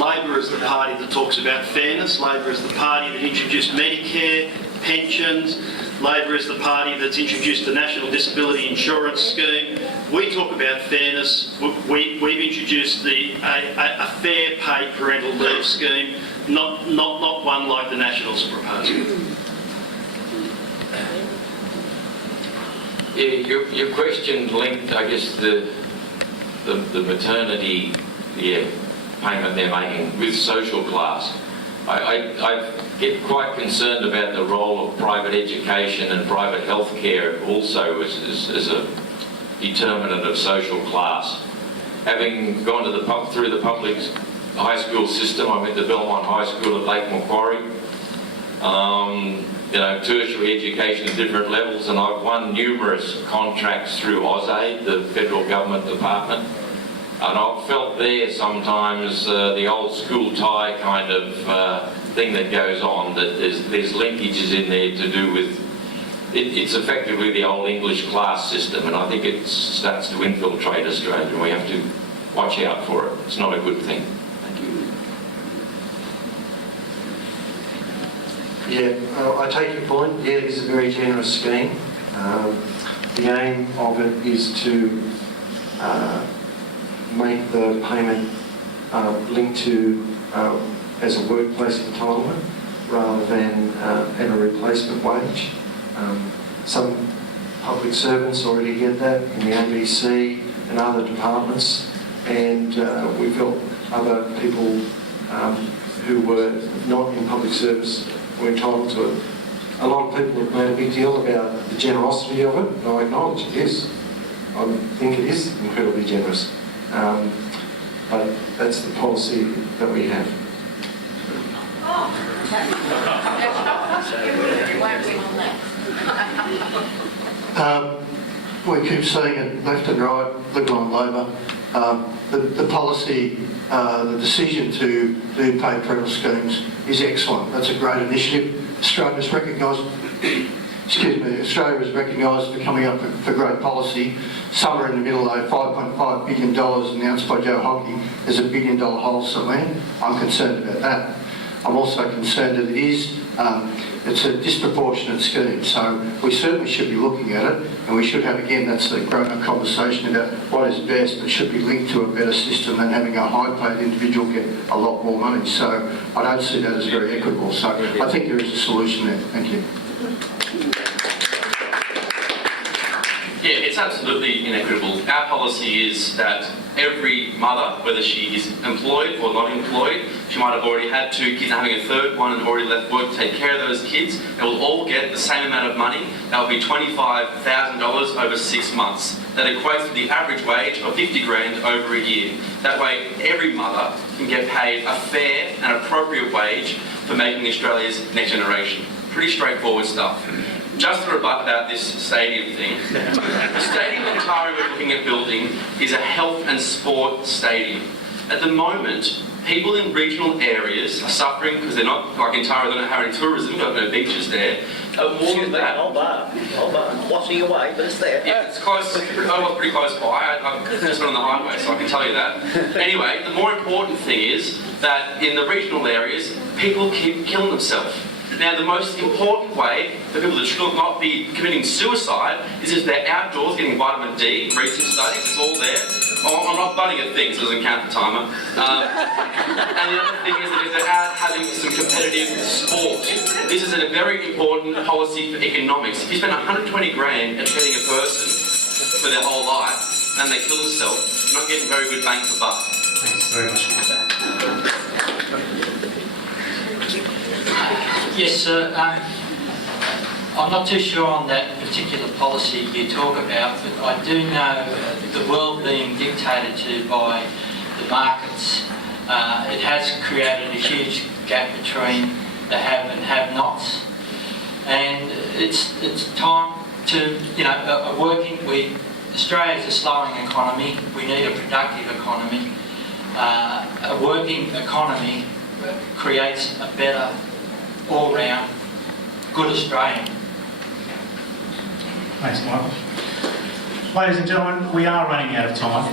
Labor is the party that talks about fairness. Labor is the party that introduced Medicare, pensions. Labor is the party that's introduced the National Disability Insurance Scheme. We talk about fairness. We've introduced a fair paid parental leave scheme, not one like the Nationals are proposing. Yeah, your question linked, I guess, the maternity payment they're making with social class. I get quite concerned about the role of private education and private healthcare also as a determinant of social class. Having gone to through the public high school system, I went to Belmont High School at Lake Macquarie. Tertiary education at different levels, and I've won numerous contracts through AusAid, the federal government department. And I've felt there sometimes the old school tie kind of thing that goes on, that there's linkages in there to do with, it's effectively the old English class system, and I think it starts to infiltrate Australia, and we have to watch out for it. It's not a good thing. Thank you. Yeah, I take your point. Yeah, it is a very generous scheme. The aim of it is to make the payment linked to as a workplace entitlement rather than at a replacement wage. Some public servants already get that in the ABC and other departments, and we felt other people who were not in public service were entitled to it. A lot of people have made a big deal about the generosity of it, and I acknowledge it is. I think it is incredibly generous. But that's the policy that we have. We keep seeing it left and right, Liberal and Labor. The policy, the decision to do paid parental schemes is excellent. That's a great initiative. Australia is recognised. Australia is recognised for coming up for great policy. Somewhere in the middle, though, $5.5 billion announced by Joe Hockey, there's $1 billion hole somewhere. I'm concerned about that. I'm also concerned that it's a disproportionate scheme, so we certainly should be looking at it, and we should have, again, that's the grown-up conversation about what is best, but should be linked to a better system than having a high-paid individual get a lot more money. So I don't see that as very equitable. So I think there is a solution there. Thank you. Yeah, it's absolutely inequitable. Our policy is that every mother, whether she is employed or not employed, she might have already had 2 kids and having a third one and already left work to take care of those kids, they will all get the same amount of money. That will be $25,000 over 6 months. That equates to the average wage of 50 grand over a year. That way, every mother can get paid a fair and appropriate wage for making Australia's next generation. Pretty straightforward stuff. Just to rebut about this stadium thing, the stadium in Ontario we're looking at building is a health and sport stadium. At the moment, people in regional areas are suffering because they're not, like in Ontario, they don't have any tourism, they've got no beaches there. More than that, Old bar. Watching away, but it's there. yeah, it's close. I was pretty close by. I've just been on the highway, so I can tell you that. Anyway, the more important thing is that in the regional areas, people keep killing themselves. Now, the most important way for people that should not be committing suicide is if they're outdoors getting vitamin D, recent studies, it's all there. Oh, I'm not butting at things, so it doesn't count the timer. And the other thing is that if they're out having some competitive sport, this is a very important policy for economics. If you spend 120 grand educating a person for their whole life and they kill themselves, you're not getting very good bang for buck. Thanks very much. Yes, sir. I'm not too sure on that particular policy you talk about, but I do know the world being dictated to by the markets. It has created a huge gap between the have and have-nots, and it's time to, Australia is a slowing economy. We need a productive economy. A working economy creates a better, all-round, good Australian. Thanks, Michael. Ladies and gentlemen, we are running out of time.